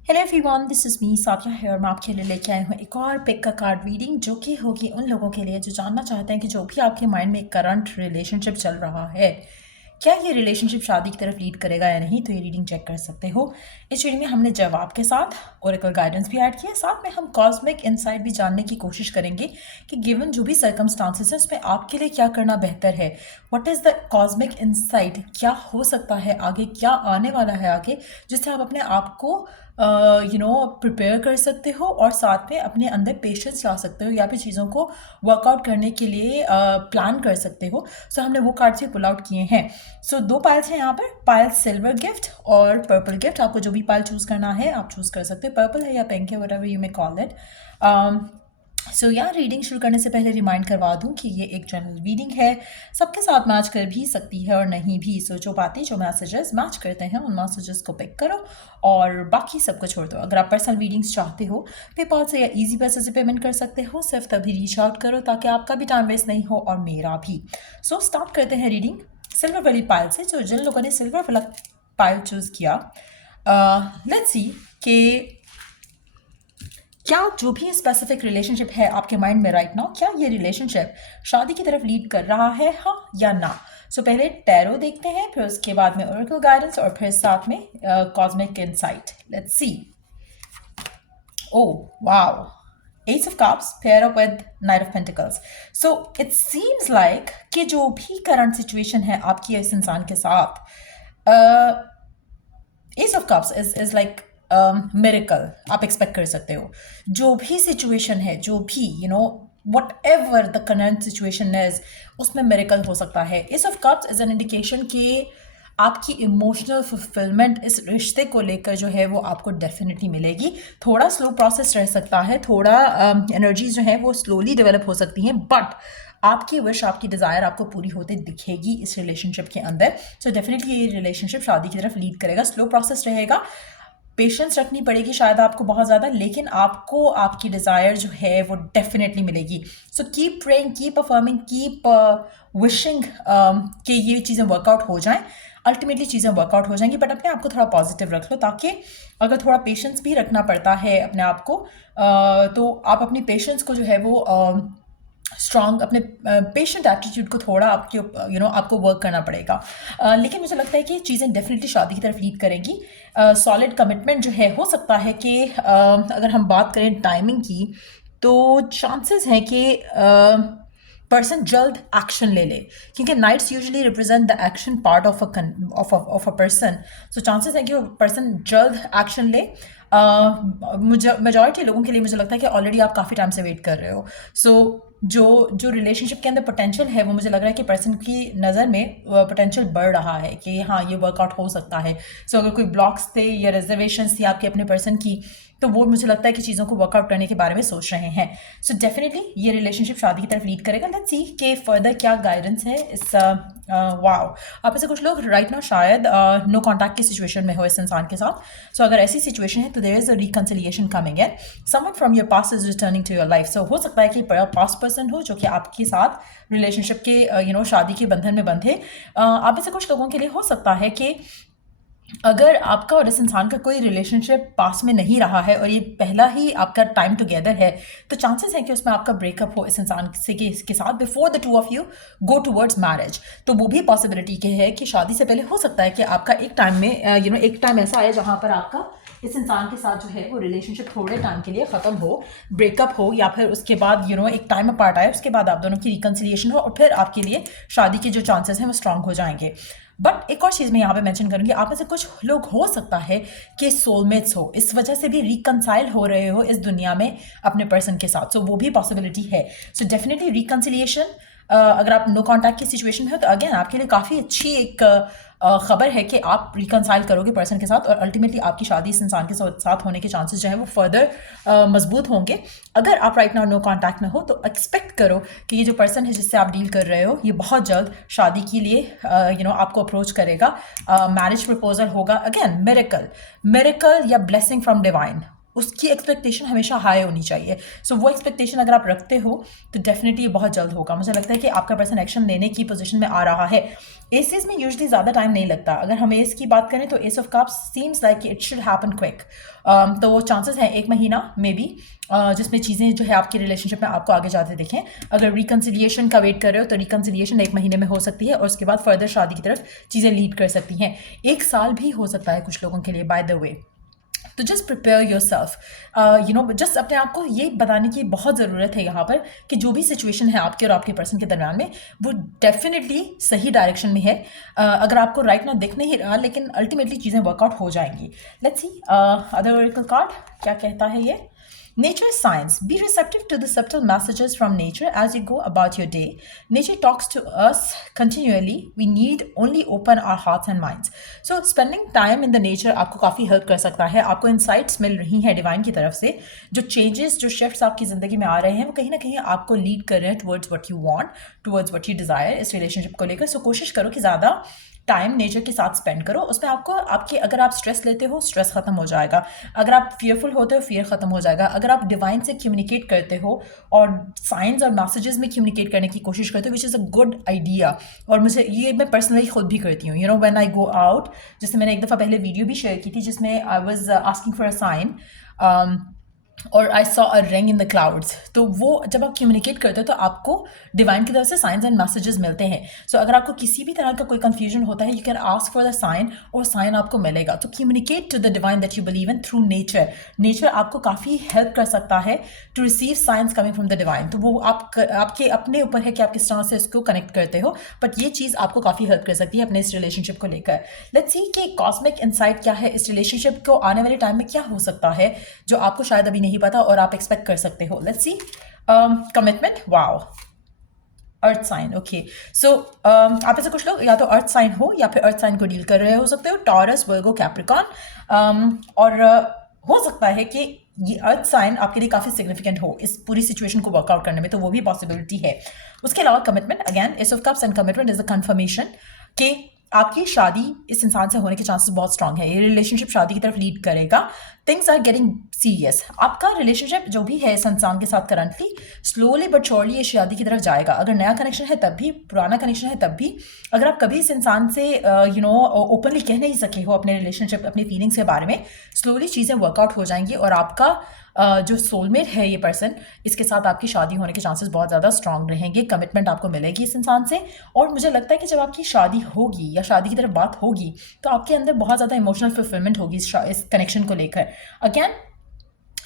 Hello everyone, this is me Sathiya है और मैं आपके लिए लेके आई हूँ एक और पिक का कार्ड रीडिंग जो कि होगी उन लोगों के लिए जो जानना चाहते हैं कि जो भी आपके माइंड में एक करंट रिलेशनशिप चल रहा है, क्या ये रिलेशनशिप शादी की तरफ लीड करेगा या नहीं। तो ये रीडिंग चेक कर सकते हो। इस रीडिंग में हमने जवाब के साथ ओरेकल गाइडेंस भी ऐड किया, साथ में हम कॉस्मिक इनसाइट भी जानने की कोशिश करेंगे कि गिवन जो भी सर्कमस्टांसेस है उसमें आपके लिए क्या करना बेहतर है। What is the cosmic insight, क्या हो सकता है आगे, क्या आने वाला है आगे, जिससे आप अपने आप को प्रिपेयर कर सकते हो और साथ में अपने अंदर पेशेंस ला सकते हो या फिर चीज़ों को वर्कआउट करने के लिए प्लान कर सकते हो। सो हमने वो कार्ड्स भी पुल आउट किए हैं। सो दो पाइल्स हैं यहाँ पर, पायल सिल्वर गिफ्ट और पर्पल गिफ्ट। आपको जो भी पायल चूज़ करना है आप चूज़ कर सकते हो, पर्पल है या पिंक है, whatever you may call it. So यार, रीडिंग शुरू करने से पहले रिमाइंड करवा दूं कि ये एक जनरल रीडिंग है, सबके साथ मैच कर भी सकती है और नहीं भी। सो जो बातें, जो मैसेजेस मैच करते हैं उन मैसेजेस को पिक करो और बाकी सबको छोड़ दो। अगर आप पर्सनल रीडिंग्स चाहते हो, पेपॉल से या इजी पैसे से पेमेंट कर सकते हो। सिर्फ तभी रीच आउट करो ताकि आपका भी टाइम वेस्ट नहीं हो और मेरा भी। सो स्टार्ट करते हैं रीडिंग सिल्वर वाली पायल से। जो जिन लोगों ने सिल्वर वाला पायल चूज़ किया, लेट्स सी कि क्या जो भी स्पेसिफिक रिलेशनशिप है आपके माइंड में राइट नाउ, क्या ये रिलेशनशिप शादी की तरफ लीड कर रहा है, हाँ या ना। सो पहले टैरो देखते हैं, फिर उसके बाद में ओरेकल गाइडेंस और फिर साथ में cosmic insight. Let's see. Oh, wow. Ace of Cups pair up with Knight of Pentacles. So it seems like कि जो भी करंट सिचुएशन है आपकी इस इंसान के साथ, Ace of Cups is like miracle आप एक्सपेक्ट कर सकते हो। जो भी सिचुएशन है, जो भी whatever the current situation is, उसमें मिरेकल हो सकता है। Ace of Cups is an indication कि आपकी इमोशनल फुलफिलमेंट इस रिश्ते को लेकर जो है वो आपको डेफिनेटली मिलेगी। थोड़ा स्लो प्रोसेस रह सकता है, थोड़ा एनर्जीज जो है वो स्लोली डेवलप हो सकती हैं, बट आपकी विश, आपकी डिज़ायर आपको पूरी होते दिखेगी इस रिलेशनशिप के अंदर। सो डेफिनेटली ये रिलेशनशिप शादी की तरफ लीड करेगा। स्लो प्रोसेस रहेगा, पेशेंस रखनी पड़ेगी शायद आपको बहुत ज़्यादा, लेकिन आपको आपकी डिज़ायर जो है वो डेफिनेटली मिलेगी। So keep praying, keep affirming, keep wishing कि ये चीज़ें वर्कआउट हो जाएं। अल्टीमेटली चीज़ें वर्कआउट हो जाएंगी, बट अपने आप को थोड़ा पॉजिटिव रख लो, ताकि अगर थोड़ा पेशेंस भी रखना पड़ता है अपने आप को, तो आप अपनी पेशेंस को जो है वो स्ट्रॉन्ग, अपने पेशेंट एटीट्यूड को थोड़ा आपके आपको वर्क करना पड़ेगा। लेकिन मुझे लगता है कि चीज़ें डेफिनेटली शादी की तरफ लीड करेंगी। सॉलिड कमिटमेंट जो है, हो सकता है कि अगर हम बात करें टाइमिंग की, तो चांसेस हैं कि पर्सन जल्द एक्शन ले ले, क्योंकि knights usually represent the action part of a person. So chances हैं कि वो पर्सन जल्द एक्शन ले। मुझे मेजॉरिटी लोगों के लिए मुझे लगता है कि ऑलरेडी आप काफ़ी टाइम से वेट कर रहे हो। सो जो जो रिलेशनशिप के अंदर पोटेंशियल है, वो मुझे लग रहा है कि पर्सन की नज़र में पोटेंशियल बढ़ रहा है कि हाँ ये वर्कआउट हो सकता है। सो अगर कोई ब्लॉक्स थे या रिजर्वेशंस थी आपके अपने पर्सन की, तो वो मुझे लगता है कि चीज़ों को वर्कआउट करने के बारे में सोच रहे हैं। सो डेफिनेटली ये रिलेशनशिप शादी की तरफ लीड करेगा। लेट्स सी कि फर्दर क्या गाइडेंस है इस वाओ। आप ऐसे कुछ लोग राइट नाउ शायद नो कॉन्टैक्ट की सिचुएशन में हो इस इंसान के साथ। सो अगर ऐसी सिचुएशन है तो there is a reconciliation coming in. Someone from your past is returning to your life. So हो सकता है कि पास्ट पर्सन हो जो कि आपके साथ रिलेशनशिप के शादी के बंधन में बंधे। आप ऐसे कुछ लोगों के लिए हो सकता है कि अगर आपका और इस इंसान का कोई रिलेशनशिप पास में नहीं रहा है और ये पहला ही आपका टाइम टुगेदर है, तो चांसेस है कि उसमें आपका ब्रेकअप हो इस इंसान से के साथ before the two of you go towards marriage. तो वो भी पॉसिबिलिटी के है कि शादी से पहले हो सकता है कि आपका एक टाइम में एक टाइम ऐसा आए जहाँ पर आपका इस इंसान के साथ जो है वो रिलेशनशिप थोड़े टाइम के लिए ख़त्म हो, ब्रेकअप हो, या फिर उसके बाद एक टाइम अपार्ट आए, उसके बाद आप दोनों की रिकन्सिलिएशन हो और फिर आपके लिए शादी के जो चांसेस हैं वो स्ट्रांग हो जाएंगे। बट एक और चीज़ मैं यहाँ पे मेंशन करूँगी, आप में से कुछ लोग हो सकता है कि सोलमेट्स हो, इस वजह से भी रिकनसाइल हो रहे हो इस दुनिया में अपने पर्सन के साथ। सो वो भी पॉसिबिलिटी है। सो डेफिनेटली रिकन्सिलिएशन, अगर आप नो कॉन्टैक्ट की सिचुएशन में हो तो अगेन आपके लिए काफ़ी अच्छी एक खबर है कि आप रिकनसाइल करोगे पर्सन के साथ और अल्टीमेटली आपकी शादी इस इंसान के साथ होने के चांसेस जो है वो फर्दर मजबूत होंगे। अगर आप राइट नाउ नो कॉन्टैक्ट में हो तो एक्सपेक्ट करो कि ये जो पर्सन है जिससे आप डील कर रहे हो ये बहुत जल्द शादी के लिए आपको अप्रोच करेगा। मैरिज प्रपोजल होगा, अगेन मिरेकल या ब्लेसिंग फ्रॉम डिवाइन, उसकी एक्सपेक्टेशन हमेशा हाई होनी चाहिए। सो वो एक्सपेक्टेशन अगर आप रखते हो तो डेफिनेटली ये बहुत जल्द होगा। मुझे लगता है कि आपका पर्सन एक्शन लेने की पोजीशन में आ रहा है। एसेस में यूजुअली ज़्यादा टाइम नहीं लगता। अगर हम एस की बात करें तो S of cups seems like it should happen quick. तो चांसेस हैं 1 महीना मे बी, जिसमें चीज़ें जो है आपकी रिलेशनशिप में आपको आगे जाते दिखें। अगर रिकन्सिलिएशन का वेट कर रहे हो तो रिकन्सिलिएशन 1 महीने में हो सकती है और उसके बाद फर्दर शादी की तरफ चीज़ें लीड कर सकती हैं। 1 साल भी हो सकता है कुछ लोगों के लिए, बाय द वे। तो just prepare yourself, just अपने आप को ये बताने की बहुत ज़रूरत है यहाँ पर कि जो भी सिचुएशन है आपके और आपके पर्सन के दरमियान में, वो डेफिनेटली सही डायरेक्शन में है। अगर आपको राइट ना दिख नहीं रहा, लेकिन अल्टीमेटली चीज़ें वर्कआउट हो जाएंगी। Let's see other Oracle card क्या कहता है ये। Nature is science. Be receptive to the subtle messages from nature as you go about your day. Nature talks to us continually. We need only open our hearts and minds. So, spending time in the nature आपको काफ़ी help कर सकता है। आपको insights मिल रही हैं divine की तरफ से। जो चेंजेस, जो शिफ्ट्स आपकी ज़िंदगी में आ रहे हैं, वो कहीं ना कहीं आपको लीड कर रहे हैं towards what you want, towards what you desire इस रिलेशनशिप को लेकर। सो कोशिश करो कि ज़्यादा टाइम नेचर के साथ स्पेंड करो। उसमें आपको आपके, अगर आप स्ट्रेस लेते हो, स्ट्रेस खत्म हो जाएगा। अगर आप फियरफुल होते हो, फियर खत्म हो जाएगा। अगर आप डिवाइन से कम्युनिकेट करते हो और साइंस और मैसेजेस में कम्युनिकेट करने की कोशिश करते हो, which is a good idea. और मुझे ये, मैं पर्सनली खुद भी करती हूँ। व्हेन आई गो आउट, जैसे मैंने एक दफ़ा पहले वीडियो भी शेयर की थी जिसमें I was asking for a sign और I saw a ring in the clouds. तो वो जब आप कम्युनिकेट करते हो तो आपको डिवाइन की तरफ से साइंस एंड मैसेजेस मिलते हैं। सो अगर आपको किसी भी तरह का कोई कंफ्यूजन होता है, you can ask for the sign और साइन आपको मिलेगा। तो communicate to the divine that you believe in through nature. Nature आपको काफ़ी हेल्प कर सकता है to receive signs coming from the divine. तो वो आपके अपने ऊपर है कि आप किस तरह से इसको कनेक्ट करते हो, बट ये चीज़ आपको काफ़ी हेल्प कर सकती है अपने इस रिलेशनशिप को लेकर। लेट्स सी कि कॉस्मिक इंसाइट क्या है, इस रिलेशनशिप को आने वाले टाइम में क्या हो सकता है जो आपको शायद अभी नहीं पता और आप एक्सपेक्ट कर सकते हो। Let's see commitment, wow, earth sign. Okay, so आप ऐसे कुछ लोग या तो अर्थ साइन हो या फिर अर्थ साइन को डील कर रहे हो सकते हो, टॉरस, वर्गो, कैप्रिकॉन। और हो सकता है कि ये अर्थ साइन आपके लिए काफ़ी सिग्निफिकेंट हो इस पूरी सिचुएशन को वर्कआउट करने में, तो वो भी पॉसिबिलिटी है। उसके अलावा commitment, again S of cups and commitment is a conformation कि आपकी शादी इस इंसान से होने के चांसेस बहुत स्ट्रांग है। ये रिलेशनशिप शादी की तरफ लीड करेगा। Things are getting serious. आपका रिलेशनशिप जो भी है इस इंसान के साथ करंटली, स्लोली बट श्योरली ये शादी की तरफ जाएगा। अगर नया कनेक्शन है तब भी, पुराना कनेक्शन है तब भी, अगर आप कभी इस इंसान से ओपनली कह नहीं सके हो अपने रिलेशनशिप, अपनी फीलिंग्स के बारे में, स्लोली चीज़ें वर्कआउट हो जाएंगी और आपका जो सोलमेट है ये पर्सन, इसके साथ आपकी शादी होने के चांसेस बहुत ज़्यादा स्ट्रांग रहेंगे। कमिटमेंट आपको मिलेगी इस इंसान से। और मुझे लगता है कि जब आपकी शादी होगी या शादी की तरफ बात होगी तो आपके अंदर बहुत ज़्यादा इमोशनल फुलफिलमेंट होगी इस कनेक्शन को लेकर। अगेन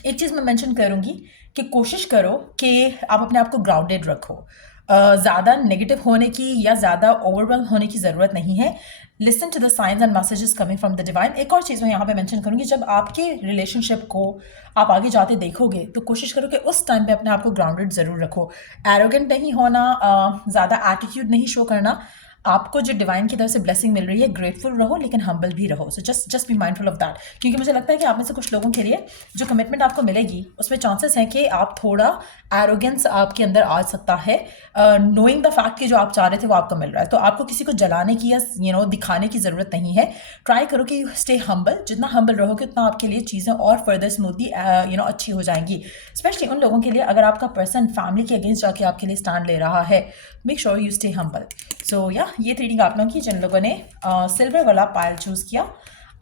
एक चीज़ मैं मेंशन करूँगी कि कोशिश करो कि आप अपने आप को ग्राउंडेड रखो। ज़्यादा नेगेटिव होने की या ज़्यादा ओवरवेल्म होने की ज़रूरत नहीं है। Listen to the signs and messages coming from the divine. एक और चीज़ मैं यहाँ पे मेंशन करूँगी, जब आपके रिलेशनशिप को आप आगे जाते देखोगे तो कोशिश करो कि उस टाइम पे अपने आप को ग्राउंडेड ज़रूर रखो। एरोगेंट नहीं होना, ज़्यादा एटीट्यूड नहीं शो करना। आपको जो डिवाइन की तरफ से ब्लेसिंग मिल रही है, ग्रेटफुल रहो लेकिन हम्बल भी रहो। So just be mindful of that, क्योंकि मुझे लगता है कि आप में से कुछ लोगों के लिए जो कमिटमेंट आपको मिलेगी उसमें चांसेस हैं कि आप थोड़ा एरोगेंस आपके अंदर आ सकता है, नोइंग द फैक्ट कि जो आप चाह रहे थे वो आपको मिल रहा है। तो आपको किसी को जलाने की या दिखाने की ज़रूरत नहीं है। ट्राई करो कि स्टे हम्बल। जितना हम्बल रहोगे उतना आपके लिए चीज़ें और फर्दर स्मूथली अच्छी हो जाएंगी। स्पेशली उन लोगों के लिए अगर आपका पर्सन फैमिली के अगेंस्ट जाके आपके लिए स्टैंड ले रहा है, make sure you stay humble. So या ये रीडिंग आप लोगों की जिन लोगों ने सिल्वर वाला पायल चूज़ किया,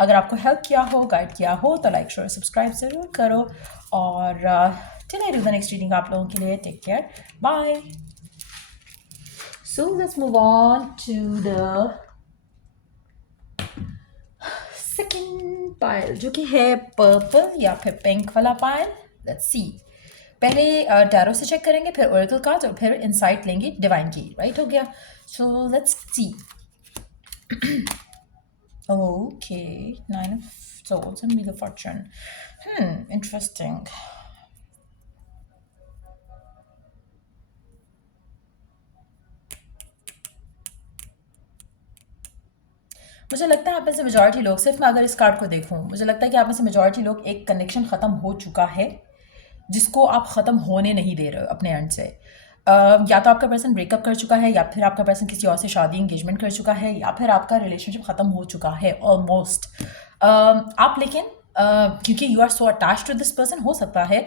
अगर आपको हेल्प किया हो, गाइड किया हो, तो लाइक शेयर सब्सक्राइब ज़रूर करो। और till I do the next reading आप लोगों के लिए, take care, bye. So let's move on to the second pile, जो कि है पर्पल या फिर पिंक वाला पायल। लेट्स सी, पहले टैरो से चेक करेंगे, फिर ओरेकल कार्ड्स और फिर इनसाइट लेंगे डिवाइन की। राइट हो गया। So let's see. Okay, 9 of swords and Wheel of Fortune. Interesting. मुझे लगता है आप में से मेजॉरिटी लोग, सिर्फ मैं अगर इस कार्ड को देखूं, मुझे लगता है कि आप में से मेजॉरिटी लोग, एक कनेक्शन ख़त्म हो चुका है जिसको आप ख़त्म होने नहीं दे रहे हो अपने एंड से। या तो आपका पर्सन ब्रेकअप कर चुका है, या फिर आपका पर्सन किसी और से शादी एंगेजमेंट कर चुका है, या फिर आपका रिलेशनशिप ख़त्म हो चुका है ऑलमोस्ट। आप लेकिन क्योंकि you are so attach to this person, हो सकता है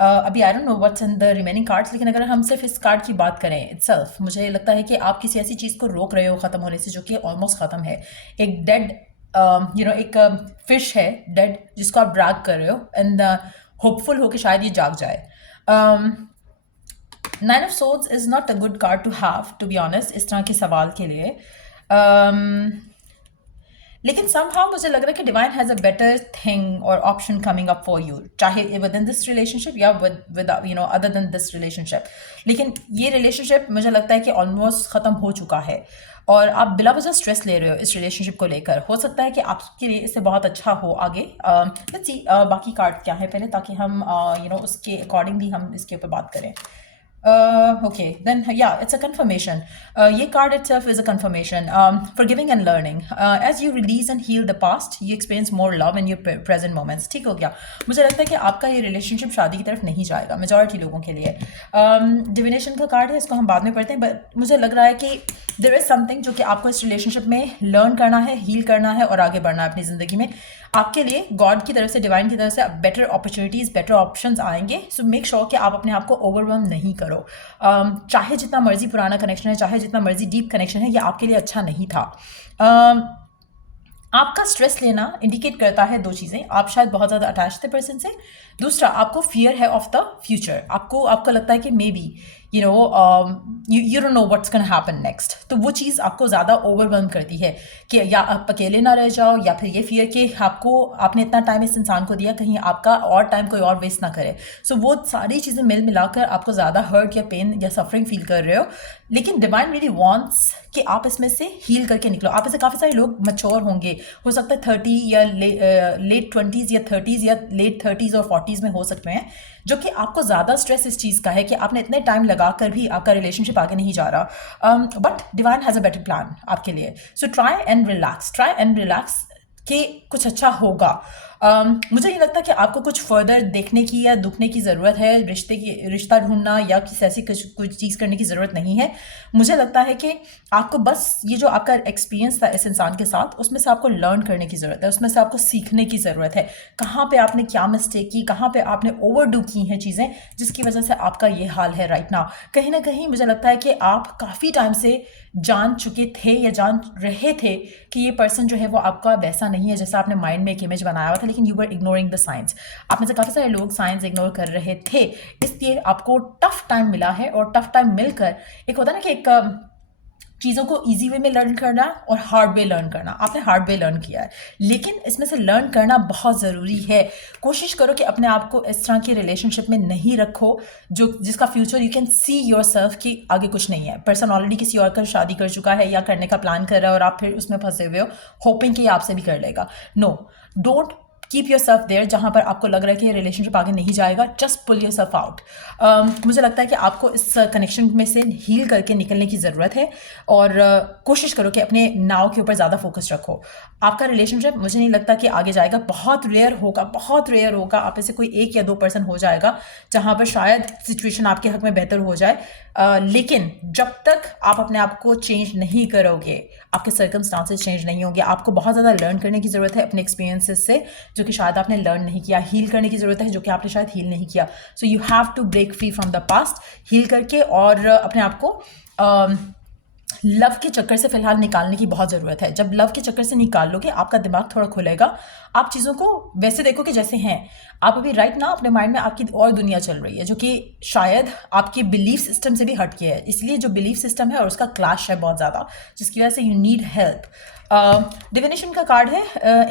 अभी I don't know what's in the remaining cards, लेकिन अगर हम सिर्फ इस कार्ड की बात करें इटसेल्फ, मुझे लगता है कि आप किसी ऐसी चीज़ को रोक रहे हो ख़त्म होने से जो कि ऑलमोस्ट ख़त्म है। एक डेड एक फिश है डेड जिसको आप ड्रैग कर रहे हो एंड होपफुल हो कि शायद ये जाग जाए। Nine of swords is not a good card to have, to be honest, इस तरह के सवाल के लिए। लेकिन समहाउ मुझे लग रहा है कि divine has a better thing और option coming up for you, चाहे विद इन दिस रिलेशनशिप या with other than this relationship. लेकिन ये रिलेशनशिप मुझे लगता है कि ऑलमोस्ट ख़त्म हो चुका है और आप बिला वजह स्ट्रेस ले रहे हो इस रिलेशनशिप को लेकर। हो सकता है कि आपके लिए इससे बहुत अच्छा हो आगे। लेट्स सी बाकी कार्ड क्या है पहले, ताकि हम उसके अकॉर्डिंगली हम इसके ऊपर बात करें। Okay, then yeah, it's a confirmation. Ye card itself is a confirmation. Forgiving and learning. As you release and heal the past, you experience more love in your present moments. ठीक हो गया। मुझे लगता है कि आपका ये रिलेशनशिप शादी की तरफ नहीं जाएगा मेजॉरिटी लोगों के लिए। डिविनेशन का कार्ड है, इसको हम बाद में पढ़ते हैं, बट मुझे लग रहा है कि देयर इज समथिंग जो कि आपको इस रिलेशनशिप में लर्न करना है, हील करना है और आगे बढ़ना है अपनी ज़िंदगी में। आपके लिए गॉड की तरफ से, डिवाइन की तरफ से बेटर अपॉर्चुनिटीज़, बेटर ऑप्शंस आएंगे। सो मेक श्योर कि आप अपने आप को ओवरवेल्म नहीं करो। चाहे जितना मर्जी पुराना कनेक्शन है, चाहे जितना मर्जी डीप कनेक्शन है, ये आपके लिए अच्छा नहीं था। आपका स्ट्रेस लेना इंडिकेट करता है दो चीज़ें, आप शायद बहुत ज़्यादा अटैच थे पर्सन से, दूसरा आपको फियर है ऑफ द फ्यूचर। आपको लगता है कि may be you don't know what's gonna happen next. तो वो चीज़ आपको ज़्यादा ओवरवेल्म करती है कि या आप अकेले ना रह जाओ, या फिर ये फियर कि आपने इतना टाइम इस इंसान को दिया, कहीं आपका और टाइम कोई और वेस्ट ना करे। सो वो सारी चीज़ें मिल मिलाकर आपको ज़्यादा हर्ट या पेन या सफरिंग फील कर रहे हो। लेकिन डिवाइन रियली वांट्स कि आप इसमें से हील करके निकलो। आप ऐसे काफ़ी सारे लोग मैच्योर होंगे, हो सकता है 30 या लेट 20s या 30s या लेट 30s और 40s में हो सकते हैं, जो कि आपको ज़्यादा स्ट्रेस इस चीज़ का है कि आपने इतने टाइम लगा कर भी आपका रिलेशनशिप आगे नहीं जा रहा। But divine has a better plan आपके लिए। सो ट्राई एंड रिलैक्स कि कुछ अच्छा होगा। मुझे नहीं लगता कि आपको कुछ फर्दर देखने की या दुखने की ज़रूरत है, रिश्ता ढूंढना या किसी ऐसी कुछ चीज़ करने की ज़रूरत नहीं है। मुझे लगता है कि आपको बस ये जो आपका एक्सपीरियंस था इस इंसान के साथ, उसमें से आपको लर्न करने की ज़रूरत है, उसमें से आपको सीखने की ज़रूरत है। कहाँ पे आपने क्या मिस्टेक की, कहाँ पे आपने ओवरडू की हैं चीज़ें, जिसकी वजह से आपका ये हाल है राइट नाउ। कहीं ना कहीं मुझे लगता है कि आप काफ़ी टाइम से जान चुके थे या जान रहे थे कि ये पर्सन जो है वो आपका वैसा नहीं है जैसा आपने माइंड में एक इमेज बनाया हुआ था, लेकिन you were ignoring the science. आप में से काफ़ी सारे लोग साइंस इग्नोर कर रहे थे, इसलिए आपको टफ टाइम मिला है। और टफ टाइम मिलकर एक होता है ना कि एक चीज़ों को इजी वे में लर्न करना और हार्ड वे लर्न करना, आपने हार्ड वे लर्न किया है, लेकिन इसमें से लर्न करना बहुत ज़रूरी है। कोशिश करो कि अपने आप को इस तरह के रिलेशनशिप में नहीं रखो जिसका future you can see your self कि आगे कुछ नहीं है। पर्सन ऑलरेडी किसी और का शादी कर चुका है या करने का प्लान कर रहा है और आप फिर उसमें फंसे हुए हो होपिंग कि आपसे भी कर लेगा। No, don't keep your self there जहाँ पर आपको लग रहा है कि ये रिलेशनशिप आगे नहीं जाएगा। Just pull your self out. मुझे लगता है कि आपको इस कनेक्शन में से हील करके निकलने की ज़रूरत है और कोशिश करो कि अपने नाव के ऊपर ज़्यादा फोकस रखो। आपका रिलेशनशिप मुझे नहीं लगता कि आगे जाएगा, बहुत रेयर होगा। आप ऐसे कोई 1 या 2 पर्सन हो जाएगा जहाँ पर शायद सिचुएशन आपके हक में बेहतर हो जाए। लेकिन जब तक आप अपने आप को चेंज नहीं करोगे, आपके सर्कमस्टांसेस चेंज नहीं होंगे। आपको बहुत ज़्यादा लर्न करने की ज़रूरत है अपने एक्सपीरियंसेस से, जो कि शायद आपने लर्न नहीं किया। हील करने की ज़रूरत है जो कि आपने शायद हील नहीं किया। So you have to break free from the past, heal करके और अपने आप को लव के चक्कर से फिलहाल निकालने की बहुत ज़रूरत है। जब लव के चक्कर से निकाल लोगे, आपका दिमाग थोड़ा खुलेगा, आप चीज़ों को वैसे देखोगे जैसे हैं। आप अभी राइट ना अपने माइंड में आपकी और दुनिया चल रही है जो कि शायद आपके बिलीफ सिस्टम से भी हट के है। इसलिए जो बिलीफ सिस्टम है और उसका क्लैश है बहुत ज़्यादा, जिसकी वजह से यू नीड हेल्प। डिविनेशन का कार्ड है,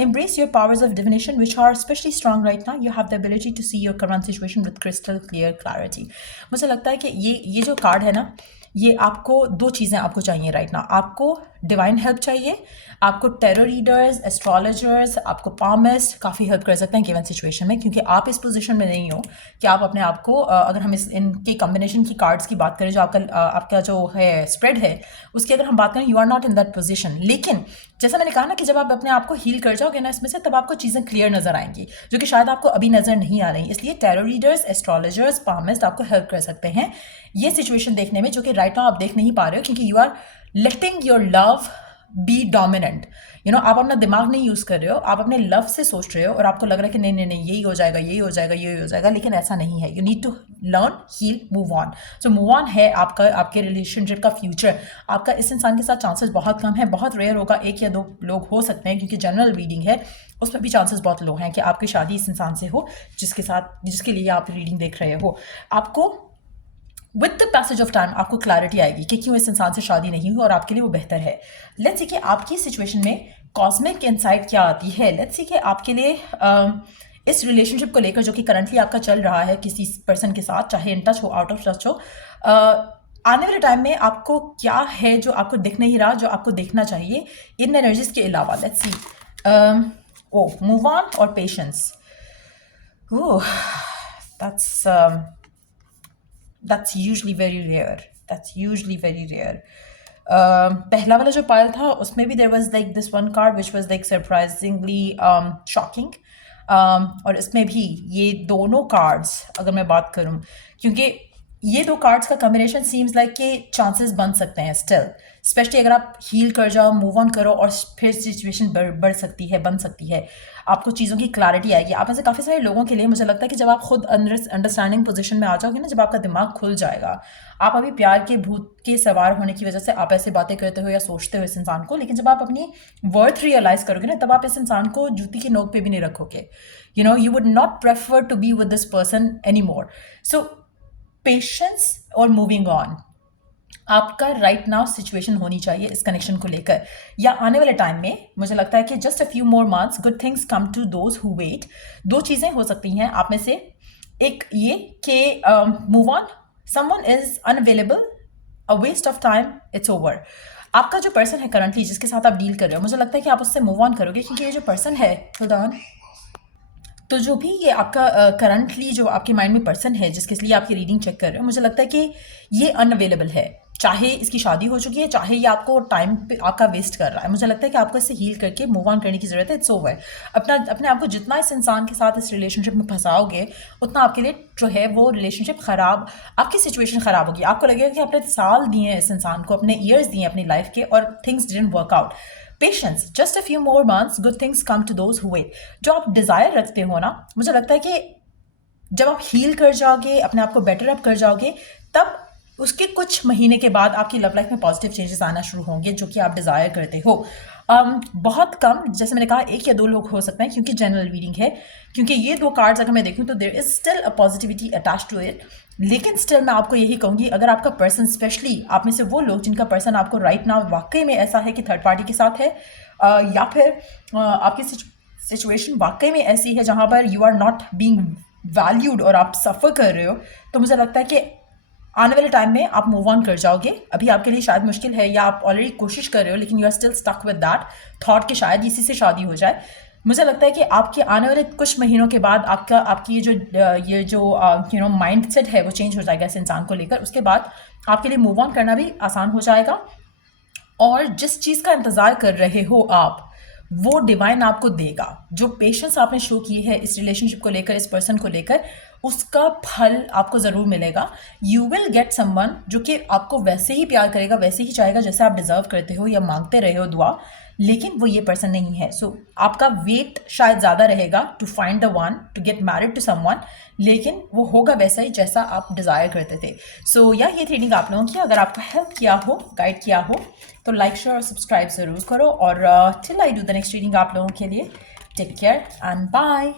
embrace your powers of divination which are specially strong right now. You have the ability to see your current situation with crystal clear clarity. मुझे लगता है कि ये जो कार्ड है ना, ये आपको 2 चीज़ें आपको चाहिए राइट नाउ। आपको डिवाइन हेल्प चाहिए, आपको टैरो रीडर्स, एस्ट्रोलॉजर्स, आपको पामिस्ट काफ़ी हेल्प कर सकते हैं गिवन सिचुएशन में, क्योंकि आप इस पोजीशन में नहीं हो कि आप अपने आप को अगर हम इनके कॉम्बिनेशन की कार्ड्स की बात करें, जो आपका जो है स्प्रेड है उसकी अगर हम बात करें, you are not in that position. लेकिन जैसा मैंने कहा ना कि जब आप अपने आप को हील कर जाओगे ना इसमें से, तब आपको चीज़ें क्लियर नज़र आएंगी जो कि शायद आपको अभी नज़र नहीं आ रही। इसलिए टैरो रीडर्स, एस्ट्रोलॉजर्स, पामिस्ट आपको हेल्प कर सकते हैं ये सिचुएशन देखने में, जो कि राइट नाउ आप देख नहीं पा रहे हो, क्योंकि you are letting your love be dominant, आप अपना दिमाग नहीं यूज़ कर रहे हो, आप अपने लव से सोच रहे हो और आपको लग रहा है कि नहीं नहीं नहीं यही हो जाएगा, यही हो जाएगा, यही हो जाएगा, लेकिन ऐसा नहीं है. You need to learn, heal, move on. So move on है आपका, आपके रिलेशनशिप का फ्यूचर. आपका इस इंसान के साथ चांसेस बहुत कम है, बहुत रेयर होगा, 1 या 2 लोग हो सकते हैं, क्योंकि जनरल रीडिंग है, उसमें भी चांसेस बहुत लो हैं कि आपकी शादी इस इंसान से हो जिसके लिए आप रीडिंग देख रहे हो. आपको with the passage of time आपको क्लैरिटी आएगी कि क्यों इस इंसान से शादी नहीं हुई और आपके लिए वो बेहतर है. लेट्स सी कि आपकी सिचुएशन में कॉस्मिक इनसाइट क्या आती है. लेट्स सी कि आपके लिए इस रिलेशनशिप को लेकर जो कि करंटली आपका चल रहा है किसी पर्सन के साथ, चाहे इन टच हो, आउट ऑफ टच हो, आने वाले टाइम में आपको क्या है जो आपको दिख नहीं रहा, जो आपको देखना चाहिए इन एनर्जीज के अलावा. Let's see. मूव ऑन और patience. that's usually very rare. पहला वाला जो पायल था उसमें भी there was like this one card which was like surprisingly shocking. और इसमें भी ये दोनों कार्ड्स अगर मैं बात करूं, क्योंकि ये 2 कार्ड्स का कॉम्बिनेशन सीम्स लाइक कि चांसेस बन सकते हैं स्टिल, स्पेशली अगर आप हील कर जाओ, मूव ऑन करो और फिर सिचुएशन बढ़ सकती है, बन सकती है. आपको चीज़ों की क्लैरिटी आएगी. आप में से काफ़ी सारे लोगों के लिए मुझे लगता है कि जब आप खुद अंडरस्टैंडिंग पोजीशन में आ जाओगे ना, जब आपका दिमाग खुल जाएगा, आप अभी प्यार के भूत के सवार होने की वजह से आप ऐसे बातें करते हो या सोचते हो इस इंसान को, लेकिन जब आप अपनी वर्थ रियलाइज़ करोगे ना, तब आप इस इंसान को जूती की नोक पे भी नहीं रखोगे. You would not prefer to be with this person any more. So patience और मूविंग ऑन आपका राइट नाउ सिचुएशन होनी चाहिए इस कनेक्शन को लेकर, या आने वाले टाइम में मुझे लगता है कि just a few more months good things come to those who wait. 2 चीज़ें हो सकती हैं आप में से. एक ये कि move on, someone is unavailable, a waste of time, it's over. आपका जो पर्सन है करंटली जिसके साथ आप डील कर रहे हो, मुझे लगता है कि आप उससे मूव ऑन करोगे, क्योंकि ये जो पर्सन है, होल्ड ऑन, तो जो भी ये आपका करंटली जो आपके माइंड में पर्सन है जिसके लिए आपकी रीडिंग चेक कर रहे हो, मुझे लगता है कि ये अनअवेलेबल है. चाहे इसकी शादी हो चुकी है, चाहे ये आपको टाइम पे आपका वेस्ट कर रहा है. मुझे लगता है कि आपको इससे हील करके मूव ऑन करने की ज़रूरत है. It's over. अपने आप को जितना इस इंसान के साथ इस रिलेशनशिप में फंसाओगे, उतना आपके लिए जो है वो रिलेशनशिप ख़राब, आपकी सिचुएशन ख़राब होगी. आपको लगेगा कि आपने साल दिए हैं इस इंसान को, अपने ईयर्स दिए हैं अपनी लाइफ के, और things didn't work out. Patience, just a few more months, good things come to those who wait. जो आप डिज़ायर रखते हो ना, मुझे लगता है कि जब आप हील कर जाओगे, अपने आप को बेटर अप कर जाओगे, तब उसके कुछ महीने के बाद आपकी लव लाइफ में पॉजिटिव चेंजेस आना शुरू होंगे जो कि आप डिज़ायर करते हो. बहुत कम, जैसे मैंने कहा, 1 या 2 लोग हो सकते हैं, क्योंकि जनरल रीडिंग है. क्योंकि ये 2 कार्ड्स अगर मैं देखूं तो there is still a positivity attach to it. लेकिन स्टिल मैं आपको यही कहूँगी, अगर आपका पर्सन, स्पेशली आप में से वो लोग जिनका पर्सन आपको राइट नाउ वाकई में ऐसा है कि थर्ड पार्टी के साथ है, या फिर आपकी सिचुएशन वाकई में ऐसी है जहाँ पर you are not being valued और आप सफ़र कर रहे हो, तो मुझे लगता है कि आने वाले टाइम में आप मूव ऑन कर जाओगे. अभी आपके लिए शायद मुश्किल है, या आप ऑलरेडी कोशिश कर रहे हो, लेकिन you are still stuck with that thought कि शायद इसी से शादी हो जाए. मुझे लगता है कि आपके आने वाले कुछ महीनों के बाद आपकी ये जो माइंड सेट है वो चेंज हो जाएगा इस इंसान को लेकर. उसके बाद आपके लिए मूव ऑन करना भी आसान हो जाएगा, और जिस चीज़ का इंतज़ार कर रहे हो आप, वो डिवाइन आपको देगा. जो पेशेंस आपने शो की है इस रिलेशनशिप को लेकर, इस पर्सन को लेकर, उसका फल आपको ज़रूर मिलेगा. यू विल गेट समवन जो कि आपको वैसे ही प्यार करेगा, वैसे ही चाहेगा जैसे आप डिज़र्व करते हो या मांगते रहे हो दुआ, लेकिन वो ये पर्सन नहीं है. सो आपका वेट शायद ज़्यादा रहेगा to find the one, to get married to someone, लेकिन वो होगा वैसा ही जैसा आप डिज़ायर करते थे. सो ये रीडिंग आप लोगों की अगर आपको हेल्प किया हो, गाइड किया हो, तो लाइक, शेयर और सब्सक्राइब ज़रूर करो. और till I do the next reading आप लोगों के लिए, टेक केयर एंड बाय.